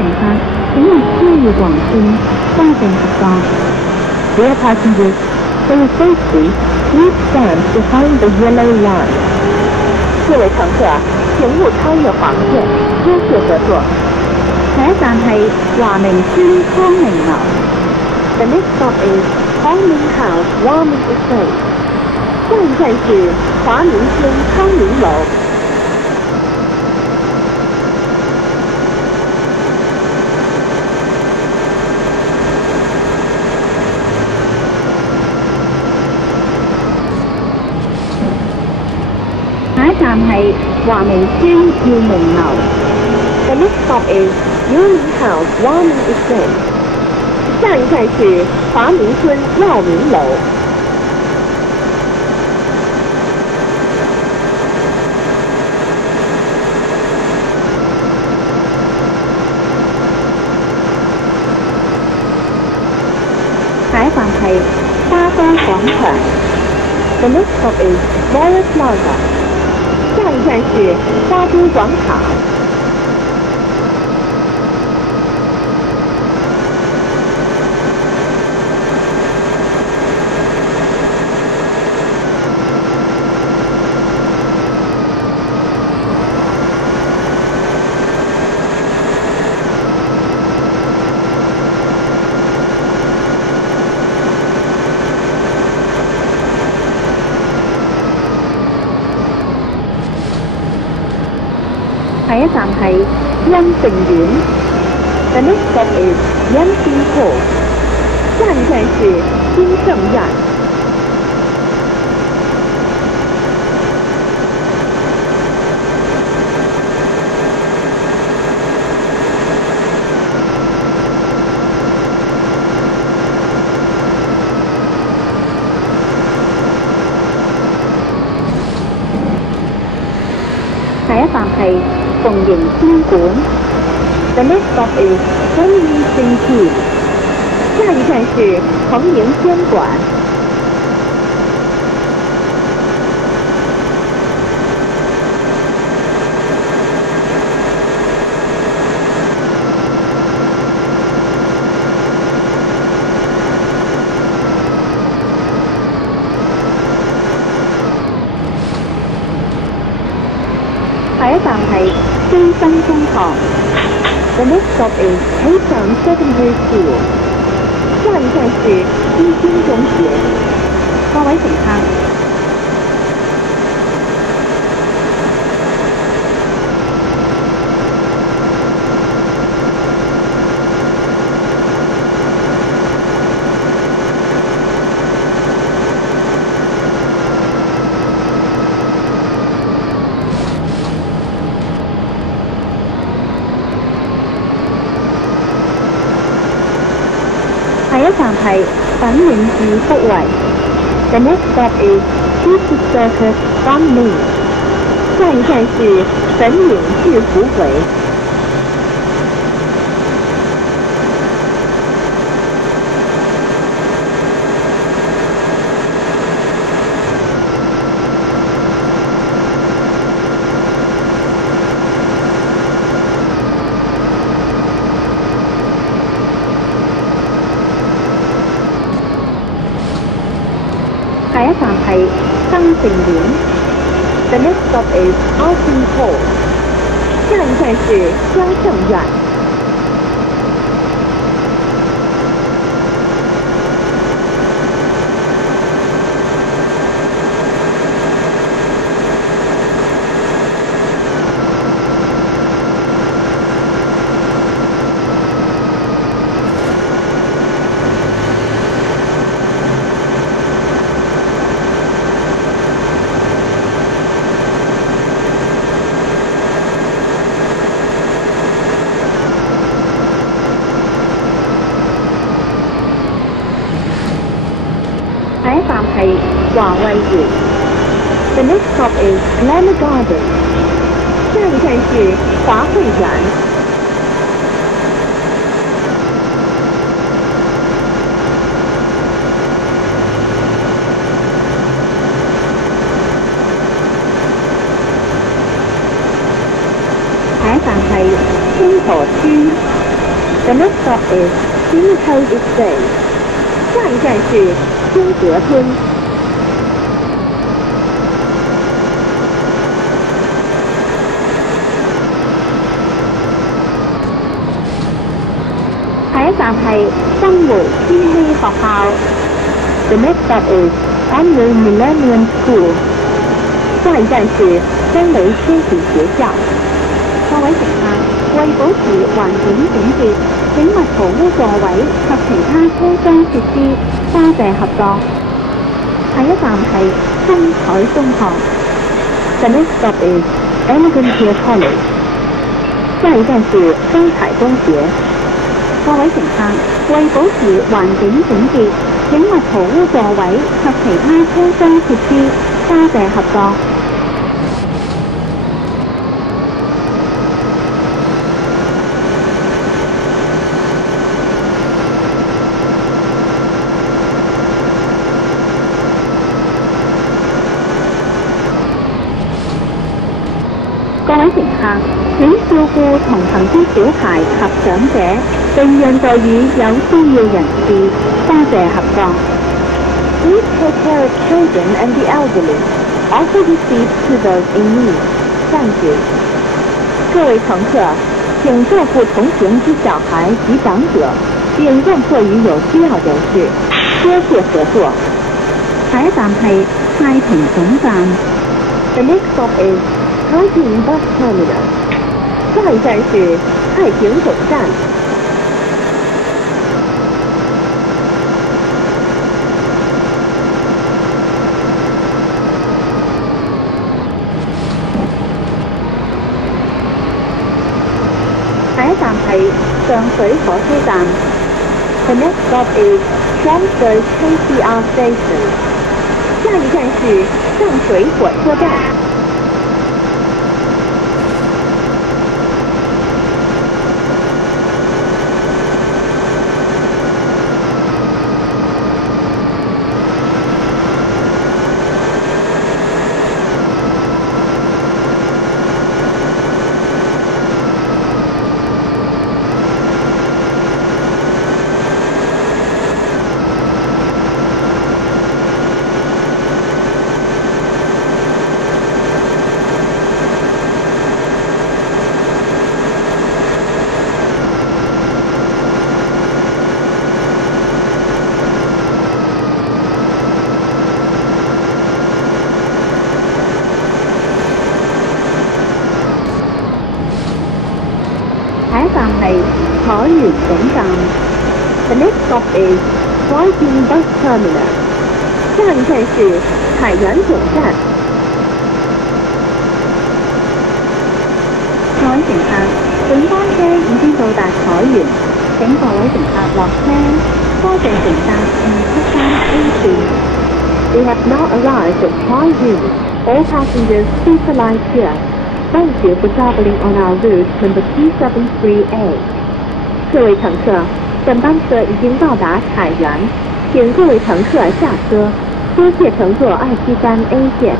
乘客請勿超越黃線，加靜合作。Dear passengers, for your safety, please stand behind the yellow line. 各位乘客，請勿超越黃線，多謝合作。下一站係華明村康寧樓。The next stop is Hongming House Warming Estate. 下一站是華明村康寧樓。下一站係華明村耀明樓。The next stop is Yuming House Warming Estate. 下一站是華明村耀明樓。下一站係花都廣場。The next stop is Royal Plaza. 下一站是花都廣場。下一站係恩盛苑。The next stop is Yanxing Hall. 下一站是金盛苑。下一站係鳳迎天館。The next stop is Hongming City. 下一站是恒盈天館。下一站係基新中學。The next stop is Heishan Secondary School. 下一站是基新中學。各位乘客，下一站係品永寺福圍。The next stop is City Circus Dongming. 下一站是粉嶺至福圍。下一站係增盛苑。The next stop is Outing Hall. 下一站是嘉盛苑。下一站係華慧園。The next stop is Glamour Garden. 下一站是華慧園。下一站係清河村。The next stop is Jinkou Estate. 下一站是金泽村。下一站係新梅千禧學校。The next stop is Anhui Millennium School. 下一站是真梅千禧學校。各位乘客，為保持環境整潔，請勿塗污座位及其他車廂設施，多謝合作。下一站係東海中學。The next stop is Anglican College. 下一站是東海中學。各位乘客，為保持環境整潔，請勿塗污座位及其他車廂設施，多謝合作。各位乘客，請照顧同行之小孩及長者，並讓座與有需要人士，多謝合作。Please take care of children and the elderly. Offer the seats to those in need. Thank you. 各位乘客，请照顾同行之小孩及长者，并让座于有需要人士。多谢合作。下一站係太平總站。The next stop is Taiping Bus Terminal. 下一站是太平总站。下一站係上水火車站。The next stop is Shanshou KTR Station. 下一站是上水火車站。下一站係海員總站。The next stop is Taiping Bus Terminal. 下一站是海员总站。各位乘客，本班車已經到達海員，請各位乘客落車。多謝乘搭273A 線。We have now arrived at Taiping. All passengers please alight here. Thank you for traveling on our route number 273A. 各位乘客，本班车已经到达海员，请各位乘客下车。多谢乘坐273A 线。